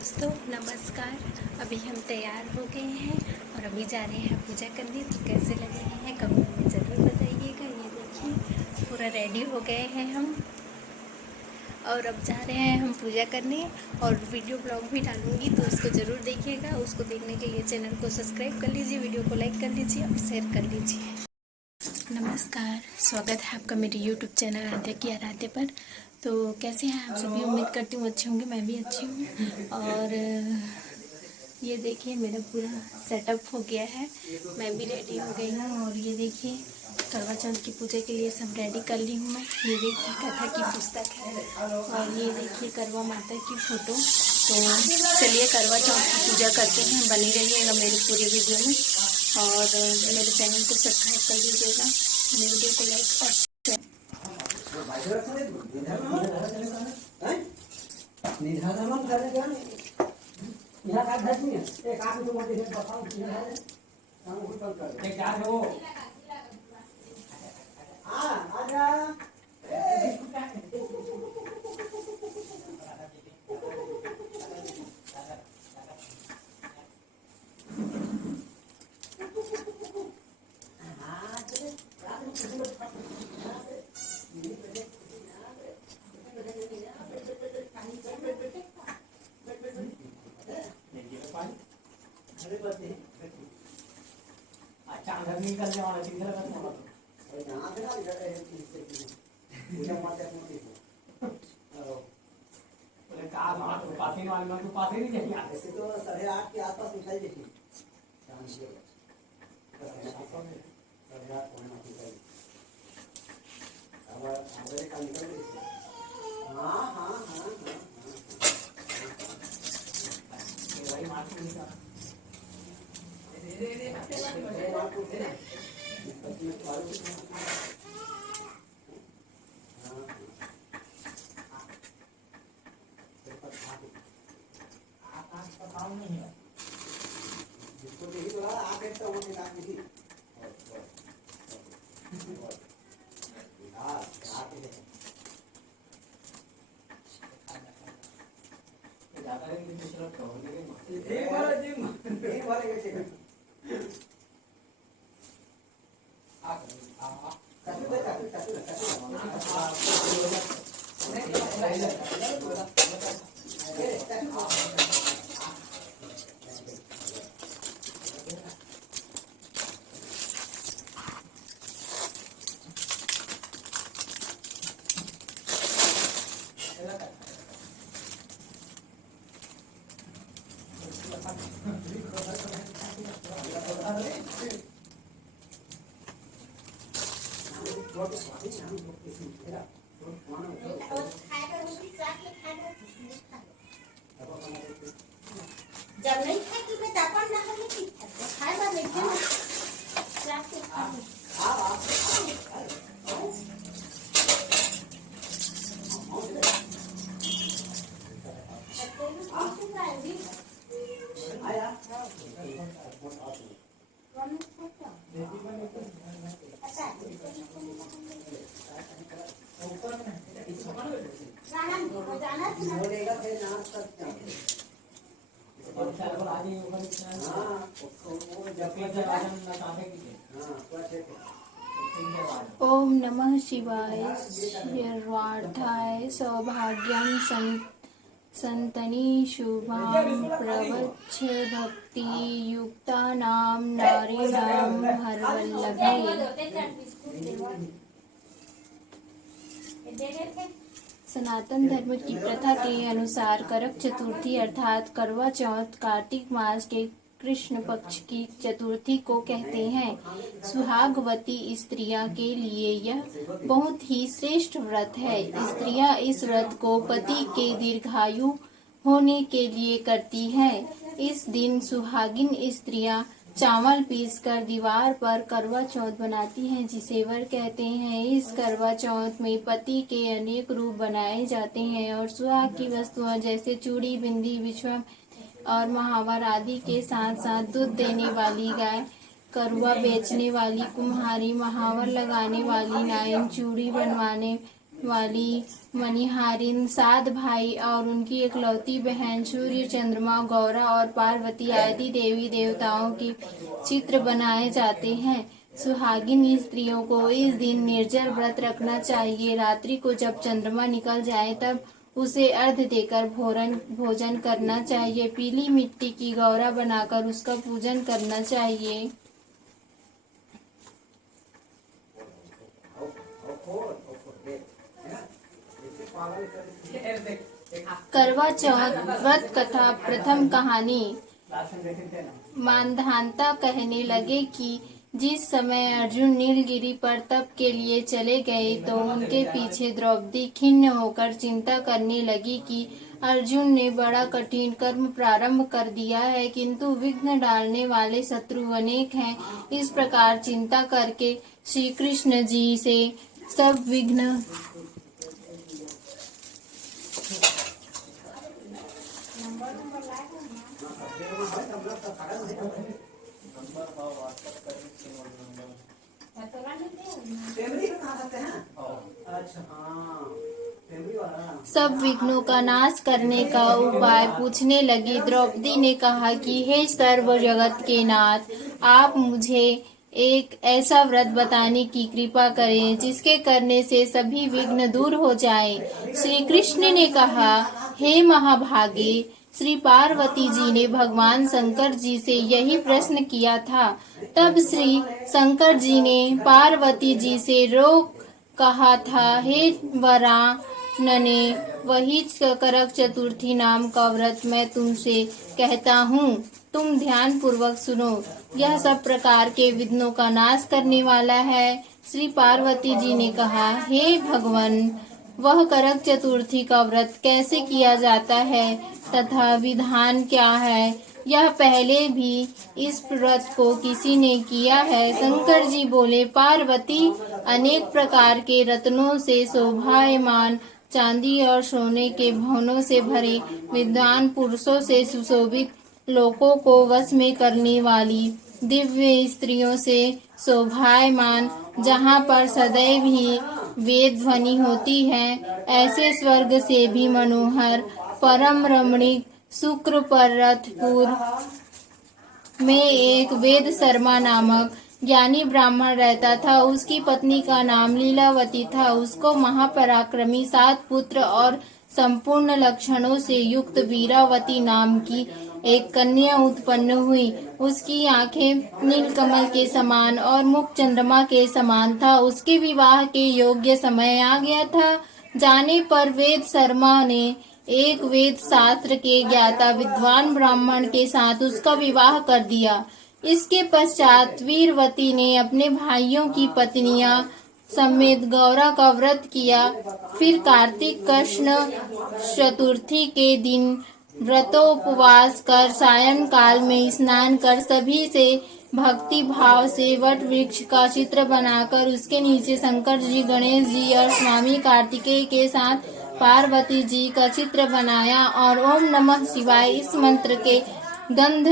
दोस्तों नमस्कार। अभी हम तैयार हो गए हैं और अभी जा रहे हैं पूजा करने। तो कैसे लग रहे हैं कमेंट में ज़रूर बताइएगा। ये देखिए पूरा रेडी हो गए हैं हम और अब जा रहे हैं हम पूजा करने। और वीडियो ब्लॉग भी डालूंगी तो उसको ज़रूर देखिएगा। उसको देखने के लिए चैनल को सब्सक्राइब कर लीजिए, वीडियो को लाइक कर लीजिए और शेयर कर लीजिए। नमस्कार, स्वागत है आपका मेरे YouTube चैनल आराध्या की आराध्या पर। तो कैसे हैं आप सभी? उम्मीद करती हूँ अच्छे होंगे। मैं भी अच्छी हूँ। और ये देखिए मेरा पूरा सेटअप हो गया है, मैं भी रेडी हो गई हूँ। और ये देखिए करवा चौथ की पूजा के लिए सब रेडी कर ली हूँ मैं। ये देखिए कथा की पुस्तक है और ये देखिए करवा माता की फ़ोटो। तो चलिए करवा चौथ की पूजा करते हैं। बनी रहिएगा मेरे पूरे वीडियो में और मेरे चैनल को सब्सक्राइब कर लीजिएगा, मेरे वीडियो को लाइक और शेयर। ऐसे तो 8:30 के आसपास निकल जाती शाम से 8:30 अब आगे का निकल गई। हाँ हाँ हाँ भाई मार्केट निकल जब नहीं खाएगी मैं दापन ना करने की खाए बार नहीं खाए चाट के ओम नमः शिवाय सर्वार्थाय सौभाग्यं संतनि शुभां प्रवच्छ भक्ति युक्तानां नारीणां हरवल्लभे। सनातन धर्म की प्रथा के अनुसार करक चतुर्थी अर्थात करवा चौथ कार्तिक मास के कृष्ण पक्ष की चतुर्थी को कहते हैं। सुहागवती स्त्रियां के लिए यह बहुत ही श्रेष्ठ व्रत है। स्त्रियां इस व्रत को पति के दीर्घायु होने के लिए करती हैं। इस दिन सुहागिन स्त्रियां चावल पीसकर दीवार पर करवा चौथ बनाती हैं, जिसे वर कहते हैं। इस करवा चौथ में पति के अनेक रूप बनाए जाते हैं और सुहाग की वस्तुएं जैसे चूड़ी, बिंदी, बिछुआ और महावर आदि के साथ साथ दूध देने वाली गाय, करुआ बेचने वाली कुम्हारी, महावर लगाने वाली नाइन, चूड़ी बनवाने वाली मणिहारिन, 7 भाई और उनकी इकलौती बहन सूर्य, चंद्रमा, गौरा और पार्वती आदि देवी देवताओं के चित्र बनाए जाते हैं। सुहागिन स्त्रियों को इस दिन निर्जल व्रत रखना चाहिए। रात्रि को जब चंद्रमा निकल जाए तब उसे अर्घ्य देकर भोजन करना चाहिए। पीली मिट्टी की गौरा बनाकर उसका पूजन करना चाहिए। करवा चौथ व्रत कथा प्रथम कहानी। मांधाता कहने लगे कि जिस समय अर्जुन नीलगिरी पर तप के लिए चले गए तो उनके पीछे द्रौपदी खिन्न होकर चिंता करने लगी कि अर्जुन ने बड़ा कठिन कर्म प्रारंभ कर दिया है, किंतु विघ्न डालने वाले शत्रु अनेक हैं। इस प्रकार चिंता करके श्री कृष्ण जी से सब विघ्न सब विघ्नों का नाश करने का उपाय पूछने लगी। द्रौपदी ने कहा कि हे सर्व जगत के नाथ, आप मुझे एक ऐसा व्रत बताने की कृपा करें जिसके करने से सभी विघ्न दूर हो जाएं। श्री कृष्ण ने कहा, हे महाभागे, श्री पार्वती जी ने भगवान शंकर जी से यही प्रश्न किया था। तब श्री शंकर जी ने पार्वती जी से रोक कहा था, हे वरानने, वही करक चतुर्थी नाम का व्रत मैं तुमसे कहता हूँ, तुम ध्यान पूर्वक सुनो। यह सब प्रकार के विघ्नों का नाश करने वाला है। श्री पार्वती जी ने कहा, हे भगवान, वह करक चतुर्थी का व्रत कैसे किया जाता है तथा विधान क्या है? यह पहले भी इस व्रत को किसी ने किया है? शंकर जी बोले, पार्वती, अनेक प्रकार के रत्नों से शोभायमान, चांदी और सोने के भवनों से भरे, विद्वान पुरुषों से सुशोभित, लोगों को वश में करने वाली, दिव्य स्त्रियों से शोभायमान, जहाँ पर सदैव ही वेद ध्वनि होती है, ऐसे स्वर्ग से भी मनोहर, परम रमणीक शुक्रपरथपुर में एक वेद शर्मा नामक ज्ञानी ब्राह्मण रहता था। उसकी पत्नी का नाम लीलावती था। उसको महापराक्रमी 7 पुत्र और संपूर्ण लक्षणों से युक्त वीरावती नाम की एक कन्या उत्पन्न हुई। उसकी आंखें नीलकमल के समान और मुख चंद्रमा के समान था। उसके विवाह के योग्य समय आ गया था। जाने पर वेद शर्मा ने एक वेद शास्त्र के ज्ञाता विद्वान ब्राह्मण के साथ उसका विवाह कर दिया। इसके पश्चात वीरवती ने अपने भाइयों की पत्नियां समेत गौरा का व्रत किया। फिर कार्तिक कृष्ण चतुर्थी के दिन व्रतोपवास कर सायं काल में स्नान कर सभी से भक्ति भाव से वट वृक्ष का चित्र बनाकर उसके नीचे शंकर जी, गणेश जी और स्वामी कार्तिकेय के साथ पार्वती जी का चित्र बनाया और ओम नमः शिवाय इस मंत्र के गंध,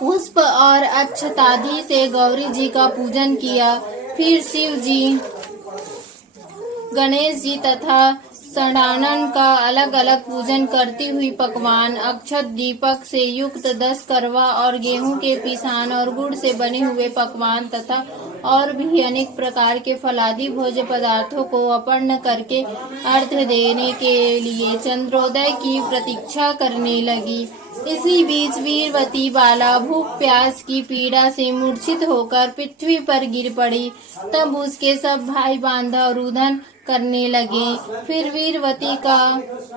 पुष्प और अक्षतादि से गौरी जी का पूजन किया। फिर शिव जी, गणेश जी तथा षडानन का अलग अलग पूजन करती हुई पकवान, अक्षत दीपक से युक्त 10 करवा और गेहूं के पिसान और गुड़ से बने हुए पकवान तथा और भी अनेक प्रकार के फलादि भोज्य पदार्थों को अर्पण करके अर्घ्य देने के लिए चंद्रोदय की प्रतीक्षा करने लगी। इसी बीच वीरवती बाला भूख प्यास की पीड़ा से मूर्छित होकर पृथ्वी पर गिर पड़ी। तब उसके सब भाई बांधव रुदन करने लगे। फिर वीरवती का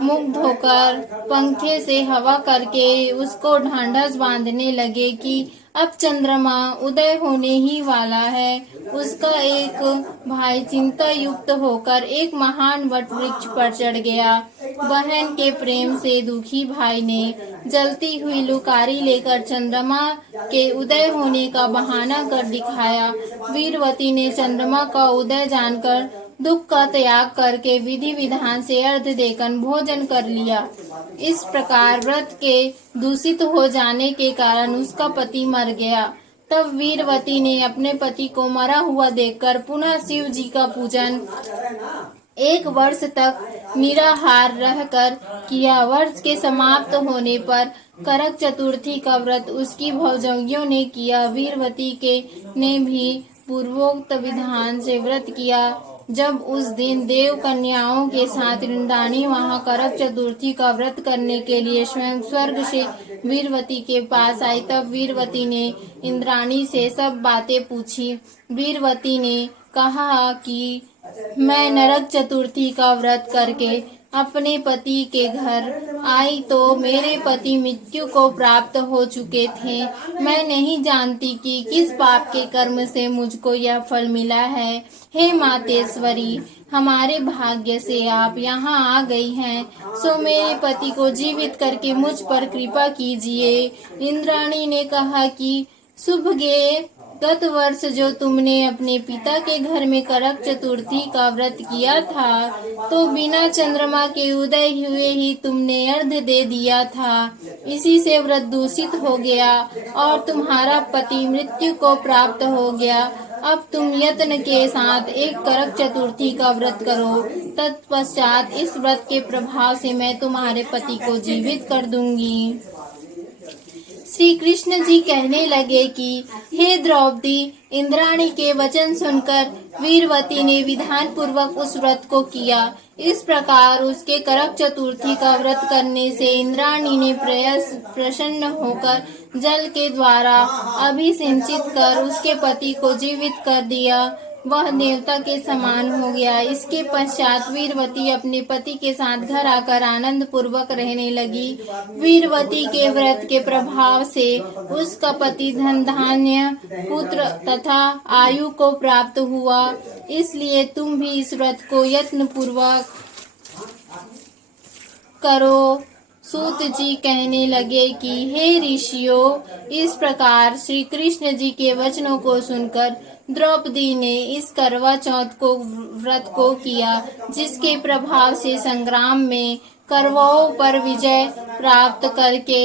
मुख धोकर पंखे से हवा करके उसको ढांढस बांधने लगे कि अब चंद्रमा उदय होने ही वाला है। उसका एक भाई चिंता युक्त होकर एक महान वट वृक्ष पर चढ़ गया। बहन के प्रेम से दुखी भाई ने जलती हुई लुकारी लेकर चंद्रमा के उदय होने का बहाना कर दिखाया। वीरवती ने चंद्रमा का उदय जानकर दुख का त्याग करके विधि विधान से अर्घ्य देकर भोजन कर लिया। इस प्रकार व्रत के दूषित हो जाने के कारण उसका पति मर गया। तब वीरवती ने अपने पति को मरा हुआ देखकर पुनः शिव जी का पूजन 1 वर्ष तक निराहार रहकर किया। वर्ष के समाप्त होने पर करक चतुर्थी का व्रत उसकी भौजाइयों ने किया। वीरवती के ने भी पूर्वोक्त विधान से व्रत किया। जब उस दिन देव कन्याओं के साथ इंद्राणी वहां करक चतुर्थी का व्रत करने के लिए स्वयं स्वर्ग से वीरवती के पास आई, तब वीरवती ने इंद्राणी से सब बातें पूछी। वीरवती ने कहा कि मैं नरक चतुर्थी का व्रत करके अपने पति के घर आई तो मेरे पति मृत्यु को प्राप्त हो चुके थे। मैं नहीं जानती कि किस पाप के कर्म से मुझको यह फल मिला है। हे मातेश्वरी, हमारे भाग्य से आप यहाँ आ गई हैं, सो मेरे पति को जीवित करके मुझ पर कृपा कीजिए। इंद्राणी ने कहा कि शुभगे, गत वर्ष जो तुमने अपने पिता के घर में करक चतुर्थी का व्रत किया था तो बिना चंद्रमा के उदय हुए ही तुमने अर्घ दे दिया था। इसी से व्रत दूषित हो गया और तुम्हारा पति मृत्यु को प्राप्त हो गया। अब तुम यत्न के साथ एक करक चतुर्थी का व्रत करो। तत्पश्चात इस व्रत के प्रभाव से मैं तुम्हारे पति को जीवित कर दूंगी। श्री कृष्ण जी कहने लगे कि हे द्रौपदी, इंद्राणी के वचन सुनकर वीरवती ने विधान पूर्वक उस व्रत को किया। इस प्रकार उसके करक चतुर्थी का व्रत करने से इंद्राणी ने प्रसन्न होकर जल के द्वारा अभिसिंचित कर उसके पति को जीवित कर दिया। वह देवता के समान हो गया। इसके पश्चात वीरवती अपने पति के साथ घर आकर आनंद पूर्वक रहने लगी। वीरवती के व्रत के प्रभाव से उसका पति धन धान्य पुत्र तथा आयु को प्राप्त हुआ। इसलिए तुम भी इस व्रत को यत्न पूर्वक करो। सूत जी कहने लगे कि हे ऋषियों, इस प्रकार श्री कृष्ण जी के वचनों को सुनकर द्रौपदी ने इस करवा चौथ को व्रत को किया, जिसके प्रभाव से संग्राम में कौरवों पर विजय प्राप्त करके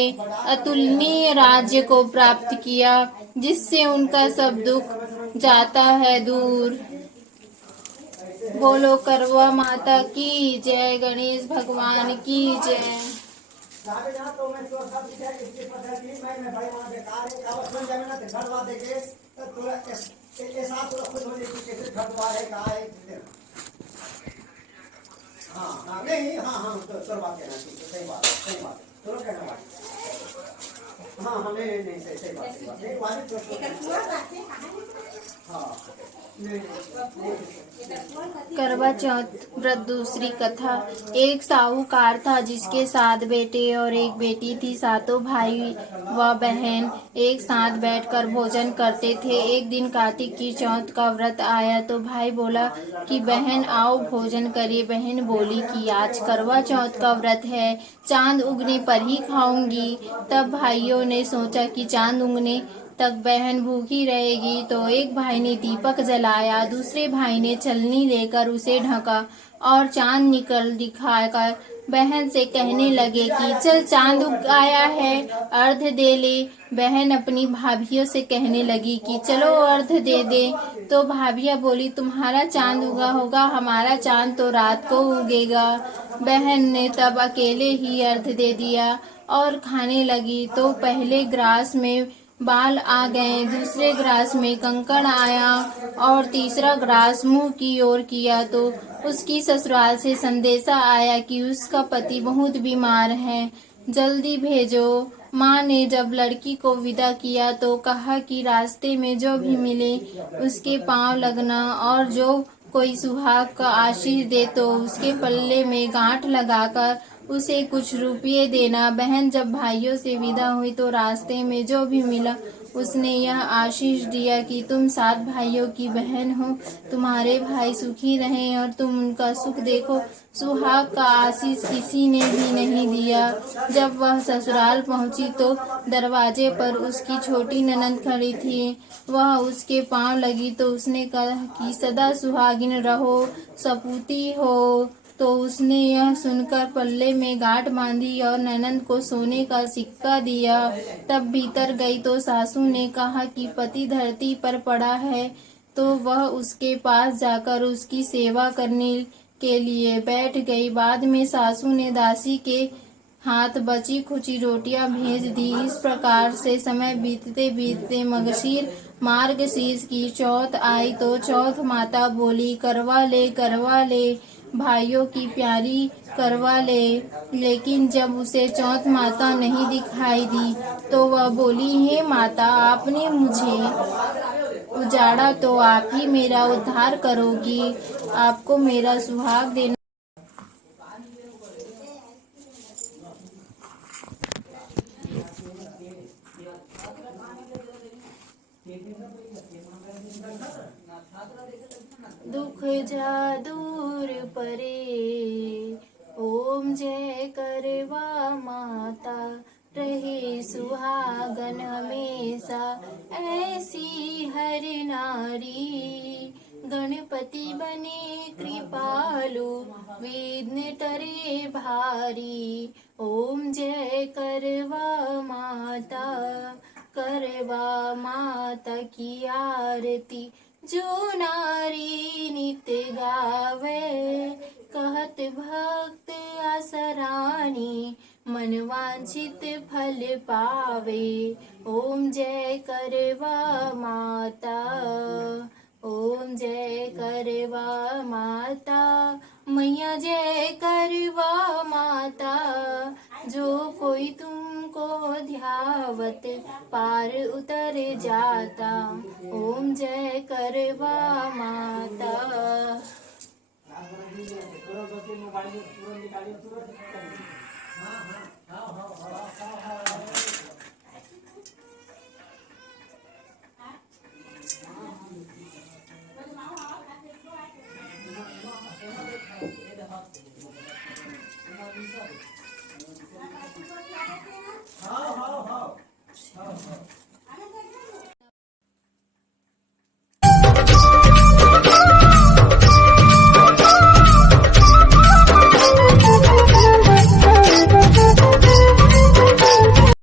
अतुलनीय राज्य को प्राप्त किया, जिससे उनका सब दुख जाता है दूर। बोलो करवा माता की जय, गणेश भगवान की जय। सारे जहाँ तो मैं तो सब विचार इसके पता थी मैं भाई वहाँ बेकार है कावत बन जाए ना तो घर वाले देखे तो थोड़ा ऐसा थोड़ा खुद होने की कैसे घर वाले का है। हाँ हाँ नहीं हाँ हाँ तो बात कहना ठीक है, सही बात थोड़ा कहना बात। हाँ हाँ नहीं सही बात हाँ करवा चौथ व्रत दूसरी कथा। एक साहूकार था जिसके 7 बेटे और 1 बेटी थी। सातों भाई व बहन एक साथ बैठकर भोजन करते थे। एक दिन कार्तिक की चौथ का व्रत आया तो भाई बोला कि बहन आओ भोजन करिए। बहन बोली कि आज करवा चौथ का व्रत है, चांद उगने पर ही खाऊंगी। तब भाइयों ने सोचा कि चांद उगने तक बहन भूखी रहेगी, तो एक भाई ने दीपक जलाया, दूसरे भाई ने छलनी लेकर उसे ढका और चांद निकल दिखाकर बहन से कहने लगे कि चल चांद उग आया है, अर्घ दे ले। बहन अपनी भाभियों से कहने लगी कि चलो अर्घ दे दे। तो भाभियां बोली तुम्हारा चांद उगा होगा, हमारा चांद तो रात को उगेगा। बहन ने तब अकेले ही अर्घ दे दिया और खाने लगी तो पहले ग्रास में बाल आ गए, दूसरे ग्रास में कंकड़ आया और तीसरा ग्रास मुंह की ओर किया तो उसकी ससुराल से संदेशा आया कि उसका पति बहुत बीमार है, जल्दी भेजो। माँ ने जब लड़की को विदा किया तो कहा कि रास्ते में जो भी मिले उसके पांव लगना और जो कोई सुहाग का आशीष दे तो उसके पल्ले में गांठ लगाकर उसे कुछ रुपये देना। बहन जब भाइयों से विदा हुई तो रास्ते में जो भी मिला उसने यह आशीष दिया कि तुम 7 भाइयों की बहन हो, तुम्हारे भाई सुखी रहें और तुम उनका सुख देखो। सुहाग का आशीष किसी ने भी नहीं दिया। जब वह ससुराल पहुंची तो दरवाजे पर उसकी छोटी ननद खड़ी थी। वह उसके पांव लगी तो उसने कहा कि सदा सुहागिन रहो, सपूती हो। तो उसने यह सुनकर पल्ले में गांठ बांधी और ननद को सोने का सिक्का दिया। तब भीतर गई तो सासू ने कहा कि पति धरती पर पड़ा है तो वह उसके पास जाकर उसकी सेवा करने के लिए बैठ गई। बाद में सासू ने दासी के हाथ बची खुची रोटियां भेज दी। इस प्रकार से समय बीतते बीतते मगशीर मार्गशीर्ष की चौथ आई तो चौथ माता बोली, करवा ले भाइयों की प्यारी करवा ले। लेकिन जब उसे चौथ माता नहीं दिखाई दी तो वह बोली, हे माता, आपने मुझे उजाड़ा तो आप ही मेरा उद्धार करोगी। आपको मेरा सुहाग देना। दुख जा दूर परे, ओम जय करवा माता, रहे सुहागन हमेशा ऐसी हर नारी। गणपति बने कृपालु, विघ्न टरे भारी। ओम जय करवा माता की आरती जो नारी नित्य गावे। कहत भक्त आसरानी, मन वांछित फल पावे। ओम जय करवा माता, ओम जय करवा माता, मैया जय करवा माता। जो कोई तुमको ध्यावत पार उतर जाता। ओम जय करवा माता। तुरंत मोबाइल तुरंत निकालिए तुरंत। हाँ हाँ हाँ हाँ हाँ।